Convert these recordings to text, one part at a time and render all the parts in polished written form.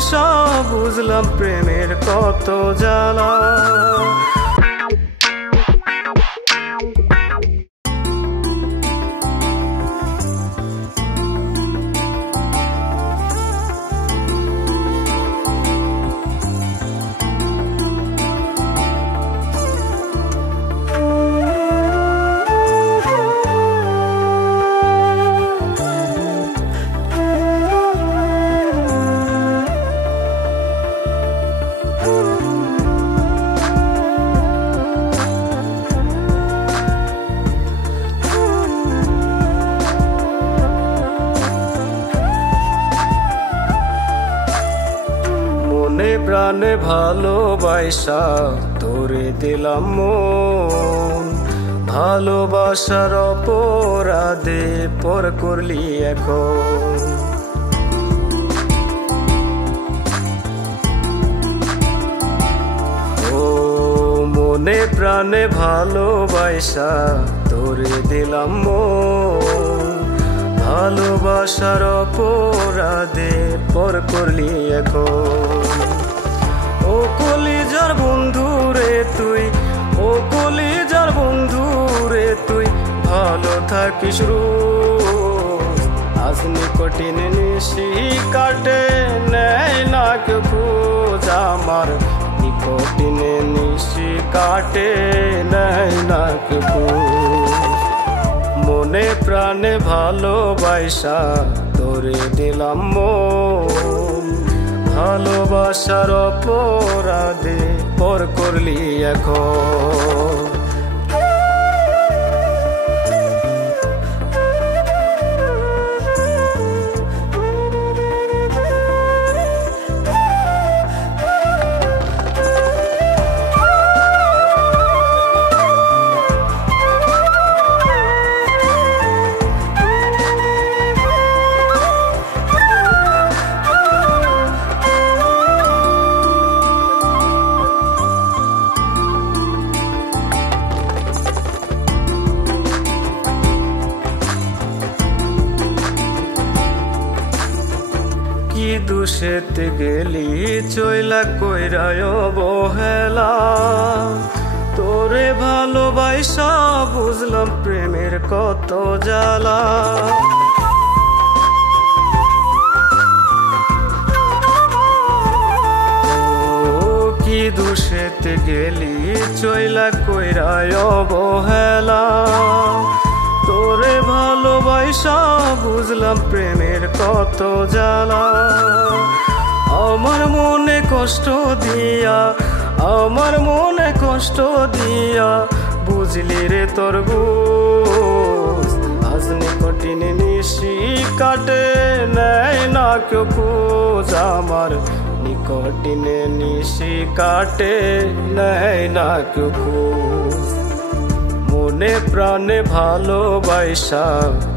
বয়সা বুঝলাম প্রেমের কত জ্বালা। মনে প্রাণে ভালোবাসা তোরে দিলাম মন, ভালোবাসার অপরাধে পর করলি এখন। ও মনে প্রাণে ভালোবাসা তোরে দিলাম মন, ভালোবাসার অপরাধে পর করলি এখন। ও কলিজার বন্ধু রে তুই, ও কলিজার বন্ধু রে তুই, ভালো থাকিস রোজ। আজ নিকটিন নিশি কাটে নেয় না কেউ খোঁজ, আমার নিকটিনে নিশি কাটে নেয় না কেউ খোঁজ। মনে প্রাণে ভালোবাসা তোরে দিলাম মন, ভালোবাসার অপরাধে পর করলি এখন। কি দুষেতে গেলি চইলা কইরায় অবহেলা, তোরে ভালোবাসা বুঝলাম প্রেমের কত জ্বালা। কি দুষেতে গেলি চইলা কইরায় অবহেলা, তোরে ভালোবাসা বুঝলাম প্রেমের কত জ্বালা। আমার মনে কষ্ট দিয়া, আমার মনে কষ্ট দিয়া বুঝলি রে তোর বুঝ। আজ নিকটিন নিশি কাটে নেয় না কেউ খোঁজ, আমার নিকটিনে নিশি কাটে নেয় না কেউ খোঁজ। মনে প্রাণে ভালোবাসা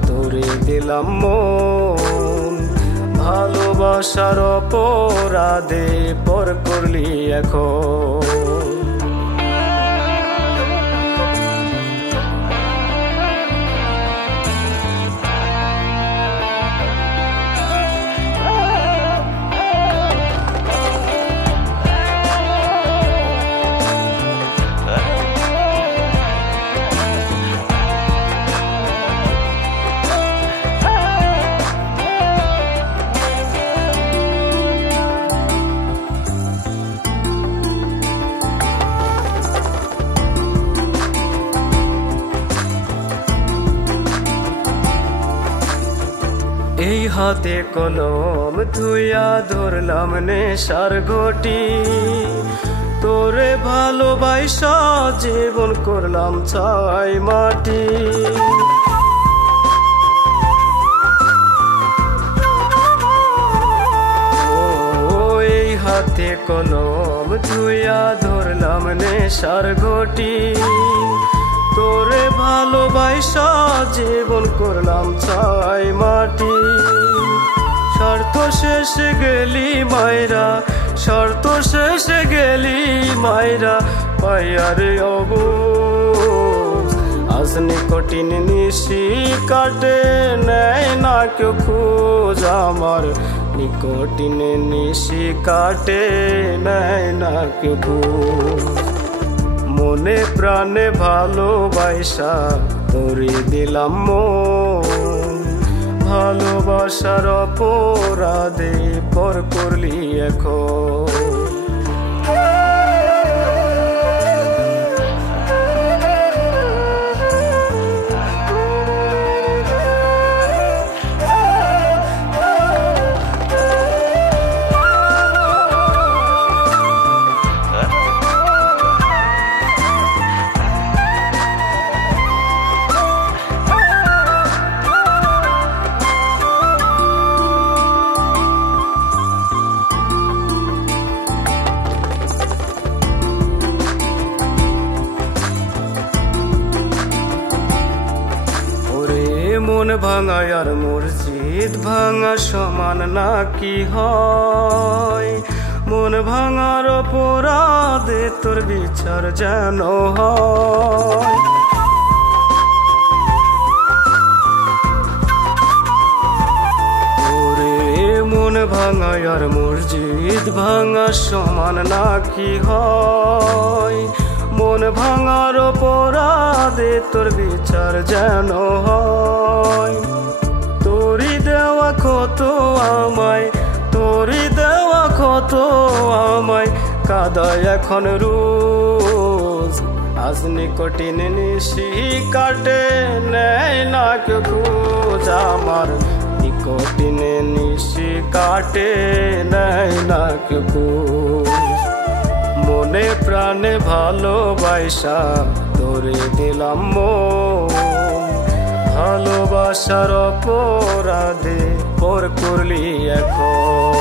তোরে দিলাম মন, ভালোবাসার অপরাধে পর করলি এখন। এই হাতে কলম ধুইয়া ধরলাম নেশার ঘটি, তোরে ভালোবাসা জীবন করলাম ছাই মাটি। এই হাতে কলম ধুইয়া ধরলাম নেশার ঘটি, তোরে ভালোবাসা জীবন করলাম ছাই মাটি। শর্ত শেষে গেলি মাইরা, শর্ত শেষে গেলি মাইরা পাইয়ারে অবুঝ। আজ নিকটিন নিশি কাটে নেয় না কেউ খোঁজ, আমার নিকটিনে নিশি কাটে নেয় না কেউ। মনে প্রাণে ভালোবাসা তোরে দিলাম মন, ভালোবাসার অপরাধে পর করলি এখন। মন ভাঙা আর মসজিদ ভাঙা সমান নাকি হয়? মন ভাঙার অপরাধে তোর বিচার যেন হয়। ওরে মন ভাঙা আর মসজিদ ভাঙা সমান নাকি হয়? মন ভাঙার অপরাধে তোর বিচার যেন হয়। তোরি দেওয়া ক্ষত আমায়, তোরি দেওয়া ক্ষত আমায় কাদায় এখন রোজ। আজ নিকটিন নিশি কাটে নেয় না কেউ খোঁজ আমার, নিকটিনে নিশি কাটে নেয় না কেউ খোঁজ। মনে প্রাণে ভালোবাসা তোরে দিলাম মন, ভালোবাসার অপরাধে পর করলি এখন।